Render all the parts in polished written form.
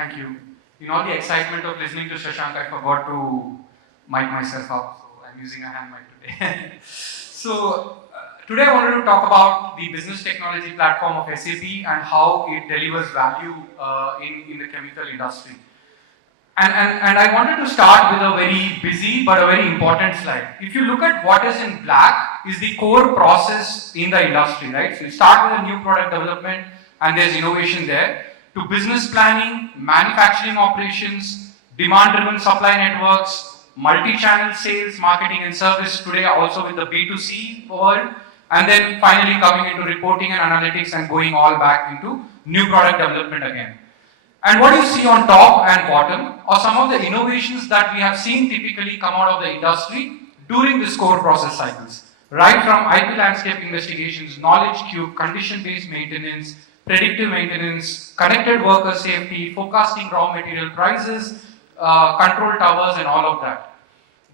Thank you. In all the excitement of listening to Shashank, I forgot to mic myself up, so I'm using a hand mic today. Today I wanted to talk about the business technology platform of SAP and how it delivers value in the chemical industry. And I wanted to start with a very busy but a very important slide. If you look at what is in black, is the core process in the industry, right? So you start with a new product development and there's innovation there, to business planning, manufacturing operations, demand-driven supply networks, multi-channel sales, marketing and service, today also with the B2C world, and then finally coming into reporting and analytics and going all back into new product development again. And what you see on top and bottom are some of the innovations that we have seen typically come out of the industry during this core process cycles. Right from IP landscape investigations, knowledge cube, condition-based maintenance, predictive maintenance, connected worker safety, forecasting raw material prices, control towers and all of that.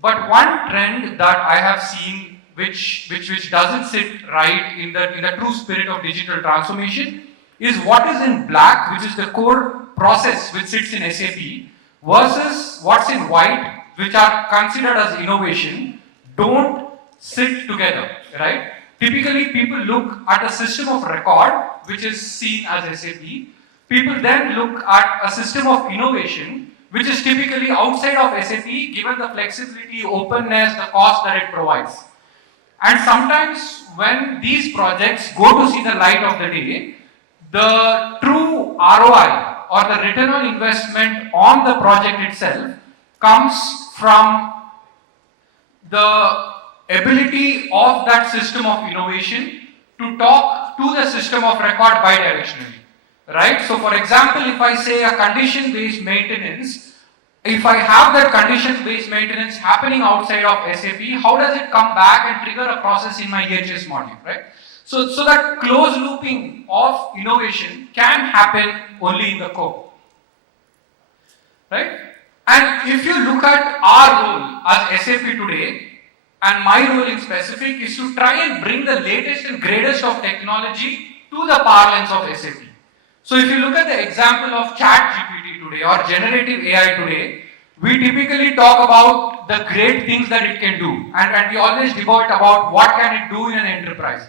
But one trend that I have seen which doesn't sit right in the true spirit of digital transformation is what is in black, which is the core process which sits in SAP, versus what's in white, which are considered as innovation, don't sit together, right? Typically, people look at a system of record, which is seen as SAP. People then look at a system of innovation, which is typically outside of SAP, given the flexibility, openness, the cost that it provides. And sometimes when these projects go to see the light of the day, the true ROI or the return on investment on the project itself comes from the ability of that system of innovation to talk to the system of record bidirectionally, right? So for example, if I say a condition-based maintenance, if I have that condition-based maintenance happening outside of SAP, how does it come back and trigger a process in my EHS module, right? So that closed looping of innovation can happen only in the core, right? And if you look at our role as SAP today, and my role in specific is to try and bring the latest and greatest of technology to the parlance of SAP. So if you look at the example of ChatGPT today or generative AI today, we typically talk about the great things that it can do, and we always debate about what can it do in an enterprise.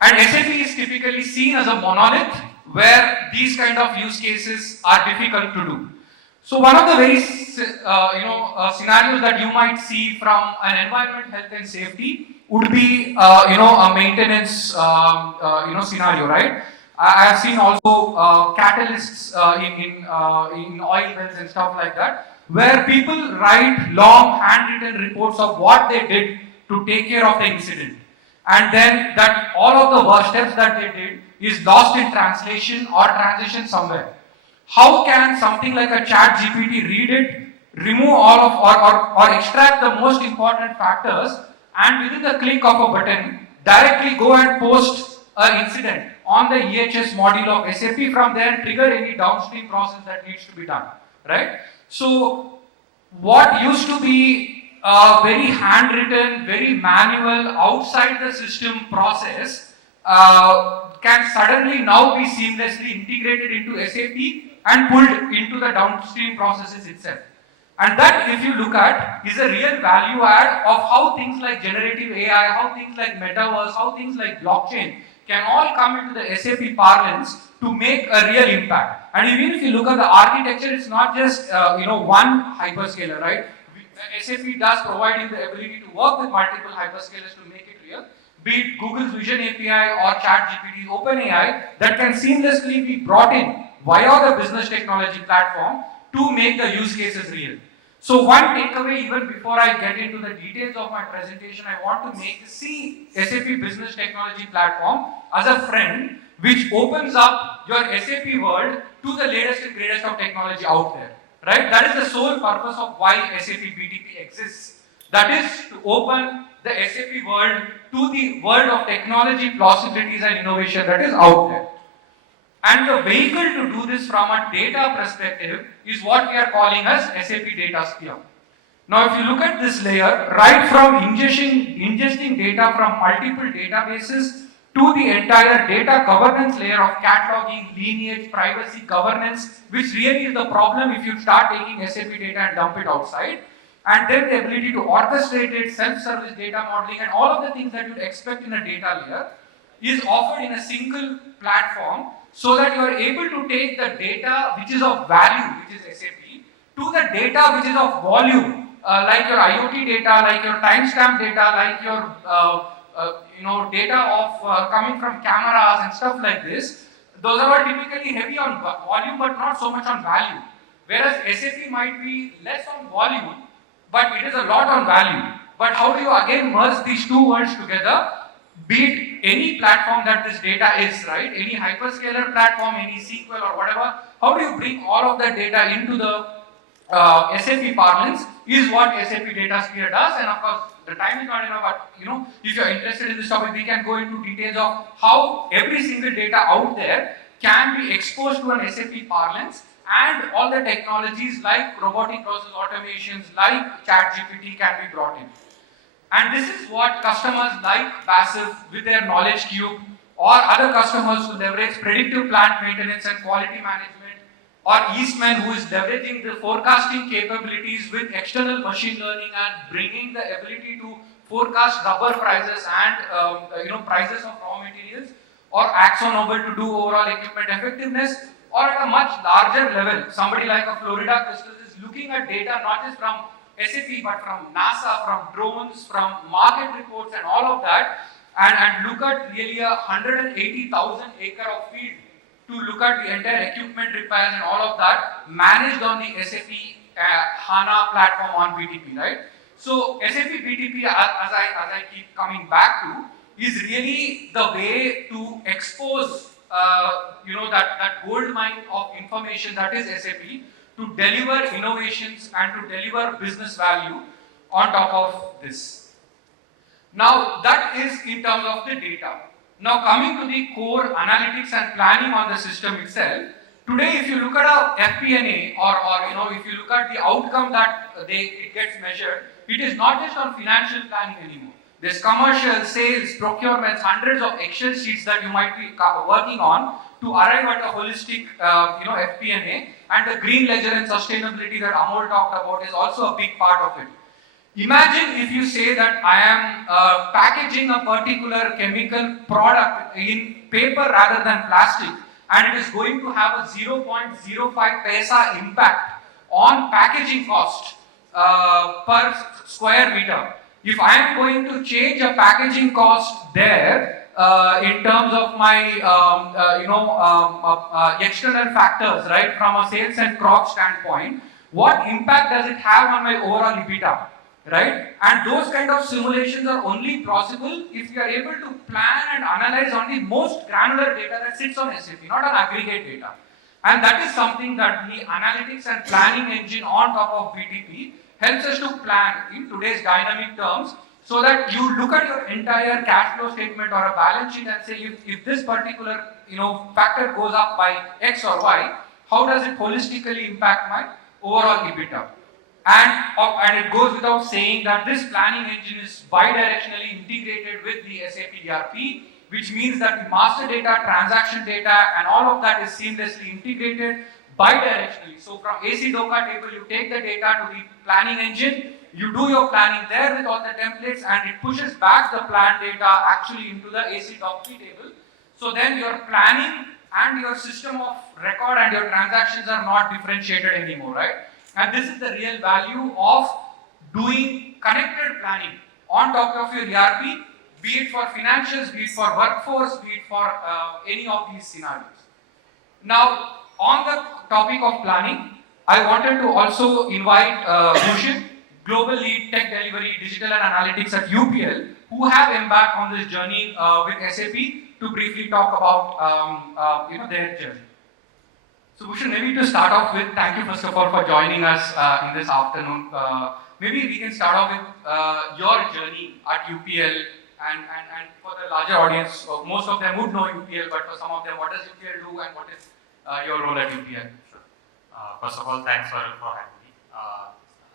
And SAP is typically seen as a monolith where these kind of use cases are difficult to do. So one of the very scenarios that you might see from an environment, health and safety would be a maintenance scenario, right? I have seen also catalysts in oil wells and stuff like that, where people write long handwritten reports of what they did to take care of the incident. And then that all of the steps that they did is lost in translation or transition somewhere. How can something like a ChatGPT read it, remove all of or extract the most important factors, and within the click of a button directly go and post an incident on the EHS module of SAP, from there trigger any downstream process that needs to be done, right? So what used to be very handwritten, very manual, outside the system process can suddenly now be seamlessly integrated into SAP and pulled into the downstream processes itself. And that, if you look at, is a real value add of how things like generative AI, how things like metaverse, how things like blockchain can all come into the SAP parlance to make a real impact. And even if you look at the architecture, it's not just one hyperscaler, right? SAP does provide you the ability to work with multiple hyperscalers to make it real, be it Google's Vision API or ChatGPT, OpenAI, that can seamlessly be brought in via the business technology platform to make the use cases real. So one takeaway, even before I get into the details of my presentation, I want to see SAP business technology platform as a friend which opens up your SAP world to the latest and greatest of technology out there. Right? That is the sole purpose of why SAP BTP exists. That is to open the SAP world to the world of technology, possibilities and innovation that is out there. And the vehicle to do this from a data perspective is what we are calling as SAP Data Sphere. Now if you look at this layer, right from ingesting data from multiple databases to the entire data governance layer of cataloging, lineage, privacy, governance, which really is the problem if you start taking SAP data and dump it outside. And then the ability to orchestrate it, self-service data modeling, and all of the things that you'd expect in a data layer is offered in a single platform, so that you are able to take the data which is of value, which is SAP, to the data which is of volume, like your IoT data, like your timestamp data, like your data of coming from cameras and stuff like this. Those are all typically heavy on volume, but not so much on value. Whereas SAP might be less on volume, but it is a lot on value. But how do you again merge these two worlds together? Be it any platform that this data is, right? Any hyperscaler platform, any SQL or whatever. How do you bring all of that data into the SAP parlance is what SAP DataSphere does. And of course, the time is not enough, but if you're interested in this topic, we can go into details of how every single data out there can be exposed to an SAP parlance, and all the technologies like robotic process automations, like ChatGPT can be brought in. And this is what customers like Passive with their knowledge cube, or other customers who leverage predictive plant maintenance and quality management, or Eastman who is leveraging the forecasting capabilities with external machine learning and bringing the ability to forecast rubber prices and prices of raw materials, or AkzoNobel to do overall equipment effectiveness, or at a much larger level, somebody like a Florida Crystals is looking at data not just from SAP but from NASA, from drones, from market reports and all of that, and look at really 180,000 acre of field to look at the entire equipment repairs and all of that managed on the SAP HANA platform on BTP, right? So SAP BTP, as I keep coming back to, is really the way to expose that gold mine of information that is SAP, to deliver innovations and to deliver business value on top of this. Now that is in terms of the data. Now coming to the core analytics and planning on the system itself, today if you look at a FP&A or if you look at the outcome that it gets measured, it is not just on financial planning anymore. There's commercial, sales, procurements, hundreds of Excel sheets that you might be working on to arrive at a holistic FP&A, and the green ledger and sustainability that Amol talked about is also a big part of it. Imagine if you say that I am packaging a particular chemical product in paper rather than plastic, and it is going to have a 0.05 paisa impact on packaging cost per square meter. If I am going to change a packaging cost there in terms of my external factors, right, from a sales and crop standpoint, what impact does it have on my overall EBITDA? Right? And those kind of simulations are only possible if you are able to plan and analyze on the most granular data that sits on SAP, not on aggregate data. And that is something that the analytics and planning engine on top of BTP helps us to plan in today's dynamic terms, so that you look at your entire cash flow statement or a balance sheet and say, if this particular factor goes up by X or Y, how does it holistically impact my overall EBITDA? And it goes without saying that this planning engine is bidirectionally integrated with the SAP ERP, which means that the master data, transaction data, and all of that is seamlessly integrated bidirectionally. So from AC Doka table, you take the data to the planning engine, you do your planning there with all the templates, and it pushes back the plan data actually into the AC Doc table. So then your planning and your system of record and your transactions are not differentiated anymore, right? And this is the real value of doing connected planning on top of your ERP, be it for financials, be it for workforce, be it for any of these scenarios. Now, on the topic of planning, I wanted to also invite Bhushan, Global Lead Tech Delivery, Digital and Analytics at UPL, who have embarked on this journey with SAP, to briefly talk about their journey. So Bhushan, maybe to start off with, thank you first of all for joining us in this afternoon. Maybe we can start off with your journey at UPL, and for the larger audience, most of them would know UPL, but for some of them, what does UPL do and what is your role at UPL? Sure. First of all, thanks for having me.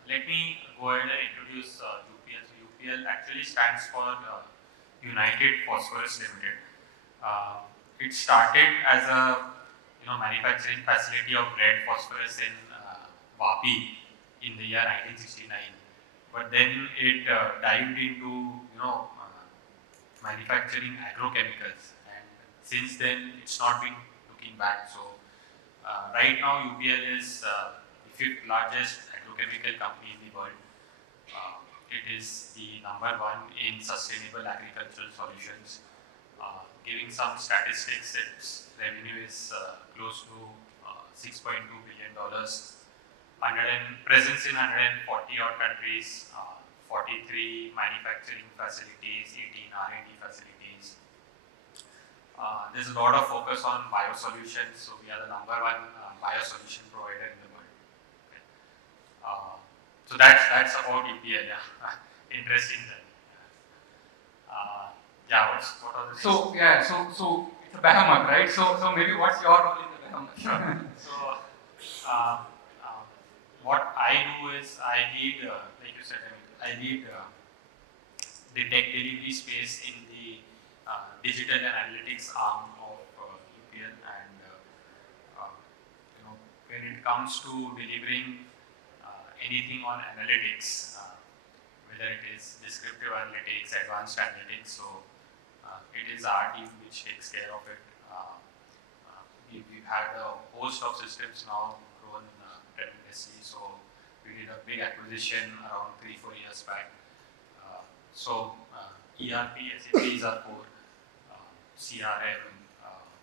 Let me go ahead and introduce UPL. So UPL actually stands for United Phosphorus Limited. It started as a manufacturing facility of red phosphorus in Vapi in the year 1969. But then it dived into manufacturing agrochemicals, and since then it's not been looking back. So right now UPL is the fifth largest agrochemical company in the world. It is the number one in sustainable agricultural solutions. Giving some statistics, its revenue is close to $6.2 billion, presence in 140 odd countries, 43 manufacturing facilities, 18 R&D facilities. There's a lot of focus on biosolutions, so we are the number one biosolution provider in the world. Okay. So that's about EPL. Yeah. Interesting journey. Yeah, what are the so it's a behemoth, right? So maybe what's your role in the behemoth? Sure. So what I do is I lead, like you said, I lead the tech delivery space in the digital and analytics arm of UPL, and when it comes to delivering anything on analytics, whether it is descriptive analytics, advanced analytics, so it is our team which takes care of it. We've had a host of systems now grown tremendously. So we did a big acquisition around 3-4 years back. ERP, SAP is our core, CRM,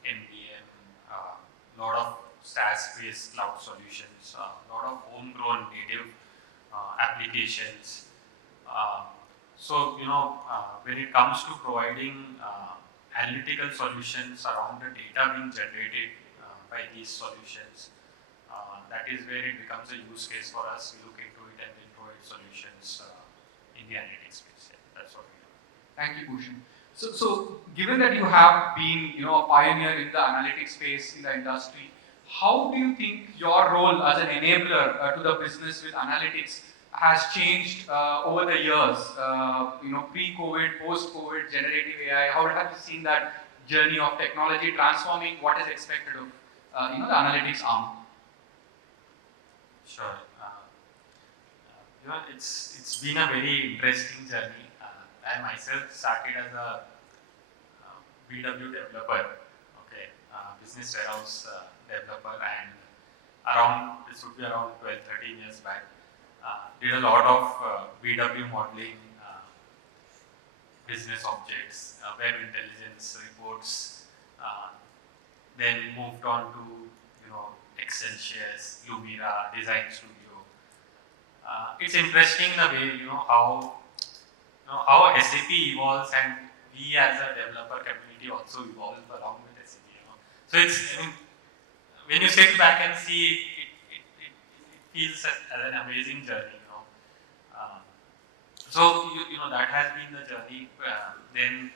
MDM, lot of SaaS-based cloud solutions, lot of homegrown native applications. When it comes to providing analytical solutions around the data being generated by these solutions, that is where it becomes a use case for us. We look into it and then provide solutions in the analytics space. Yeah, that's what we do. Thank you, Bhushan. So given that you have been, a pioneer in the analytics space in the industry, how do you think your role as an enabler to the business with analytics has changed over the years? Pre-COVID, post-COVID, generative AI. How have you seen that journey of technology transforming what is expected of, the analytics arm? Sure. It's been a very interesting journey. I myself started as a BW developer, okay, business warehouse developer, and this would be around 12-13 years back. Did a lot of BW modeling, business objects, web intelligence reports, then moved on to Excel shares, Lumira, Design Studio. It's interesting the way how SAP evolves, and we as a developer community also evolve along with SAP. So when you sit back and see it, it feels as an amazing journey. That has been the journey. Then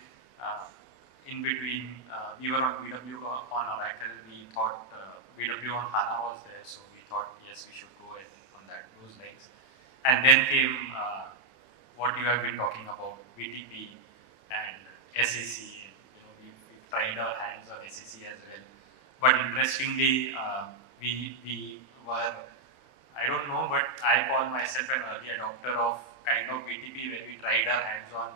in between, we were on BW on Oracle. We thought BW on HANA was there, so we thought yes, we should go ahead on those lines. And then came what you have been talking about, BTP and SAC. We tried our hands on SAC as well. But interestingly, we were, I don't know, but I call myself an early adopter of kind of BTP, where we tried our hands on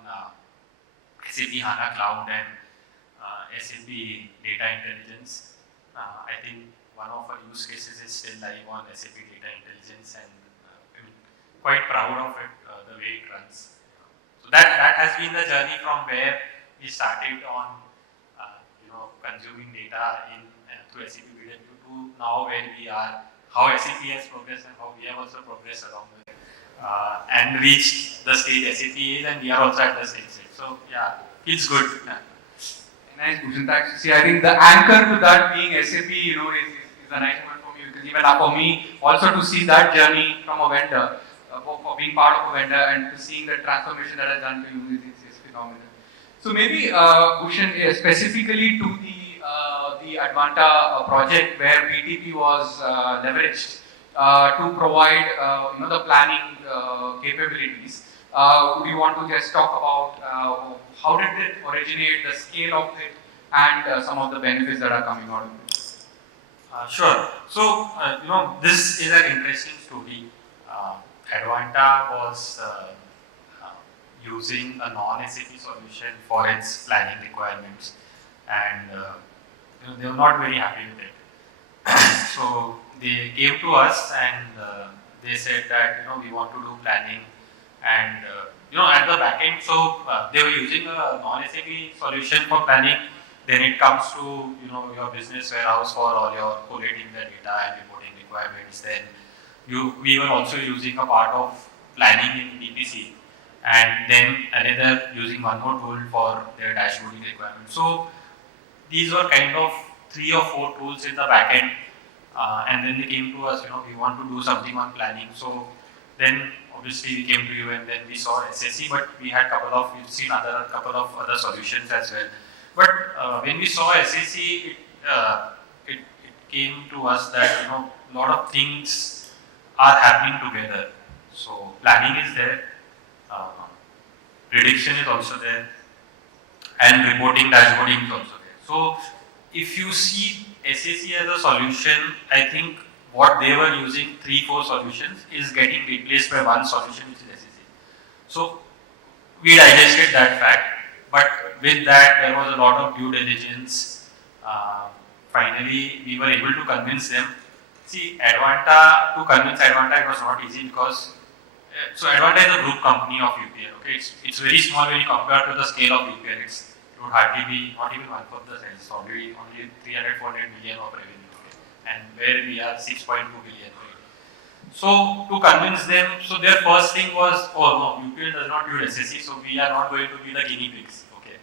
SAP HANA Cloud and SAP Data Intelligence. I think one of our use cases is still live on SAP Data Intelligence, and quite proud of it, the way it runs. So that has been the journey from where we started on consuming data through SAP BW to now where we are, how SAP has progressed and how we have also progressed along with it. And reached the stage SAP is, and we are also at the stage. So yeah, feels good. Nice, Bhushan. Thanks. See, I think the anchor to that being SAP, is a nice one for me, because even for me, also to see that journey from a vendor, for being part of a vendor, and to seeing the transformation that has done to you is phenomenal. So maybe, Bhushan, specifically to the Advanta project where BTP was leveraged to provide the planning capabilities. Would you want to just talk about how did it originate, the scale of it, and some of the benefits that are coming out of it. Sure. So, this is an interesting story. Advanta was uh, using a non-SAP solution for its planning requirements, and they were not very happy with it. So they came to us and they said that we want to do planning and at the back end. So they were using a non-SAP solution for planning. Then it comes to your business warehouse for all your collating the data and reporting requirements. Then we were also using a part of planning in DPC, and then another using one more tool for their dashboarding requirements. So these were kind of 3 or 4 tools in the back end, and then they came to us, we want to do something on planning. So then obviously we came to you, and then we saw SSE, but we had we've seen a couple of other solutions as well. But when we saw SSE, it came to us that a lot of things are happening together. So planning is there, uh, prediction is also there, and reporting dashboarding is also there. So if you see SAC as a solution, I think what they were using 3-4 solutions is getting replaced by one solution, which is SAC. So we digested that fact, but with that there was a lot of due diligence. Finally, we were able to convince them. See, to convince Advanta, it was not easy because so Advanta is a group company of UPL. Okay, it's very small when you compare to the scale of UPL. It would hardly be not even one of the size, probably only 300-400 million of revenue. Okay? And where we are 6.2 billion. Right? So to convince them, so their first thing was, oh no, UPL does not use SSE, so we are not going to be the guinea pigs. Okay,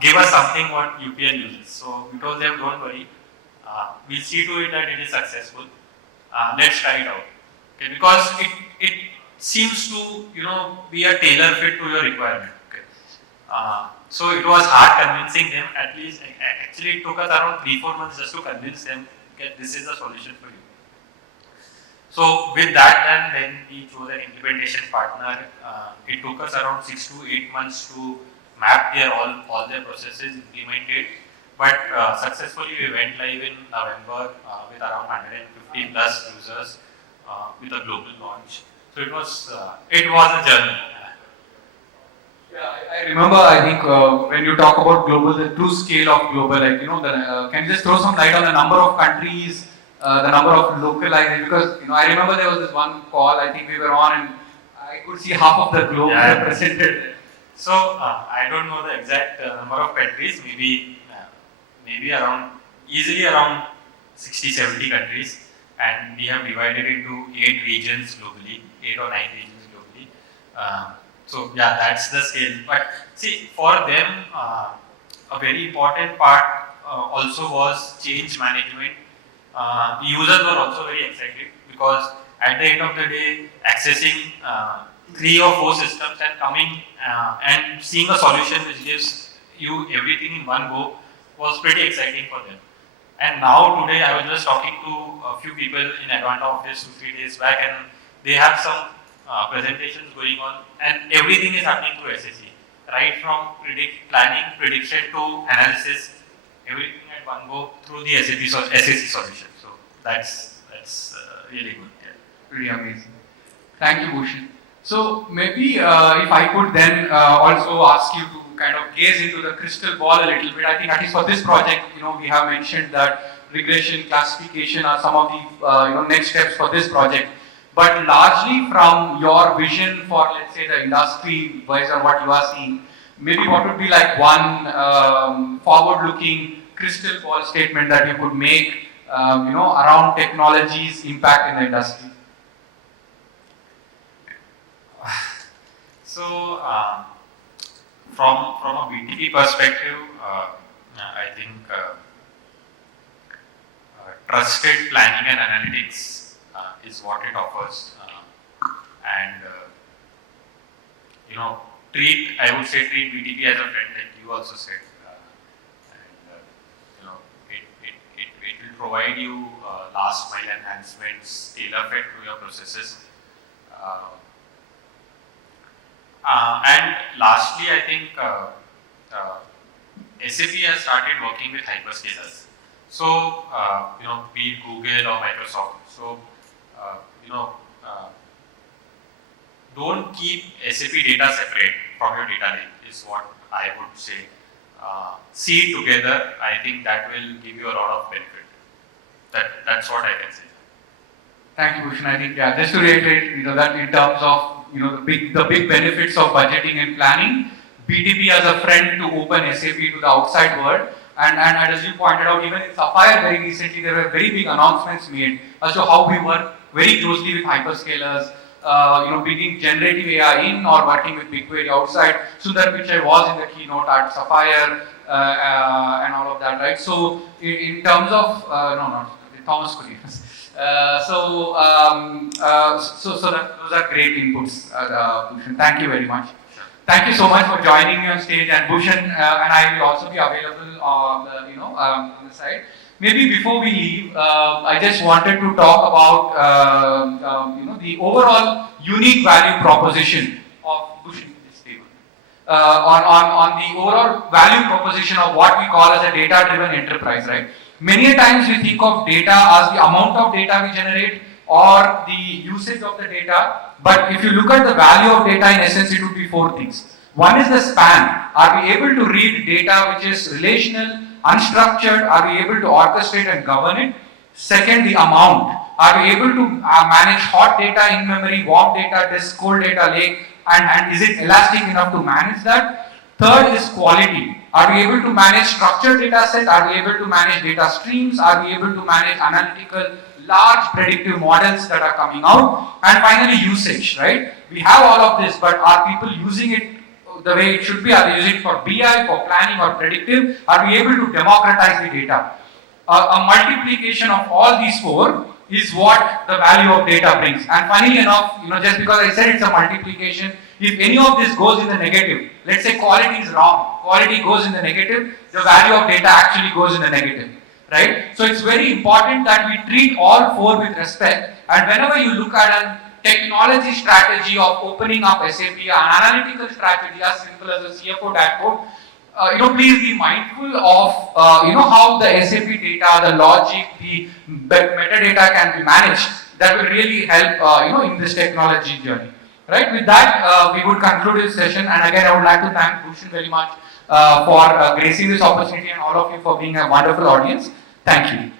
give us something what UPL uses. So we told them, don't worry, we'll see to it that it is successful. Let's try it out. Okay, because it seems to be a tailor fit to your requirement. Okay. So it was hard convincing them. At least actually it took us around 3-4 months just to convince them that this is a solution for you. So with that done, then we chose an implementation partner. It took us around 6 to 8 months to map all their processes, implement it. But successfully we went live in November with around 150 plus users with a global launch. So it was a journey. Yeah, I remember. I think when you talk about global, the true scale of global, like can you just throw some light on the number of countries, the number of localized? Because I remember there was this one call. I think we were on, and I could see half of the globe represented. So I don't know the exact number of countries. Maybe easily around 60-70 countries, and we have divided into 8 regions globally, 8 or 9 regions globally. So yeah, that's the scale. But see, for them, a very important part also was change management. Users were also very excited because at the end of the day, accessing 3 or 4 systems and coming and seeing a solution which gives you everything in one go was pretty exciting for them. And now today, I was just talking to a few people in Advanta office 2-3 days back, and they have some presentations going on, and everything is happening through SSE, right from planning, prediction to analysis, everything at one go through the SSE solution. So that's really good. Yeah. Pretty amazing. Thank you, Bhushan. So maybe if I could then also ask you to kind of gaze into the crystal ball a little bit. I think at least for this project, we have mentioned that regression, classification are some of the next steps for this project. But largely from your vision for, let's say, the industry based on what you are seeing, maybe what would be like one forward-looking crystal ball statement that you could make, around technology's impact in the industry? So, from a BTP perspective, I think trusted planning and analytics is what it offers, and I would say treat BTP as a friend, like you also said, and it will provide you last mile enhancements, tailor fit to your processes. And lastly, I think SAP has started working with hyperscalers. So, be it Google or Microsoft. So, you know, uh, don't keep SAP data separate from your data lake is what I would say. See it together. I think that will give you a lot of benefit. That's what I can say. Thank you, Bhushan. I think, yeah, just to reiterate, that in terms of, the big benefits of budgeting and planning, BTP as a friend to open SAP to the outside world. And as you pointed out, even in Sapphire very recently, there were very big announcements made as to how we work very closely with hyperscalers, bringing generative AI in or working with BigQuery outside. Sundar Pichai was in the keynote at Sapphire and all of that, right? So in terms of, no, not Thomas Cooley. Those are great inputs, Bhushan. Thank you very much. Thank you so much for joining me on stage, and Bhushan and I will also be available on the side. Maybe before we leave, I just wanted to talk about the overall unique value proposition of Bhushan this table. On the overall value proposition of what we call as a data-driven enterprise, right? Many times we think of data as the amount of data we generate or the usage of the data, but if you look at the value of data, in essence it would be four things. One is the span. Are we able to read data which is relational, unstructured? Are we able to orchestrate and govern it? Second, the amount. Are we able to manage hot data in memory, warm data, disk, cold data lake, and is it elastic enough to manage that? Third is quality. Are we able to manage structured data set? Are we able to manage data streams? Are we able to manage analytical, large predictive models that are coming out? And finally, usage, right? We have all of this, but are people using it the way it should be? Are they using it for BI, for planning, or predictive? Are we able to democratize the data? A multiplication of all these four is what the value of data brings. And funnily enough, just because I said it's a multiplication, if any of this goes in the negative, let's say quality is wrong, quality goes in the negative, the value of data actually goes in the negative, right? So it's very important that we treat all four with respect, and whenever you look at a technology strategy of opening up SAP, an analytical strategy as simple as a CFO dashboard, please be mindful of how the SAP data, the logic, the metadata can be managed. That will really help in this technology journey. Right. With that, we would conclude this session. And again, I would like to thank Bhushan very much for gracing this opportunity, and all of you for being a wonderful audience. Thank you.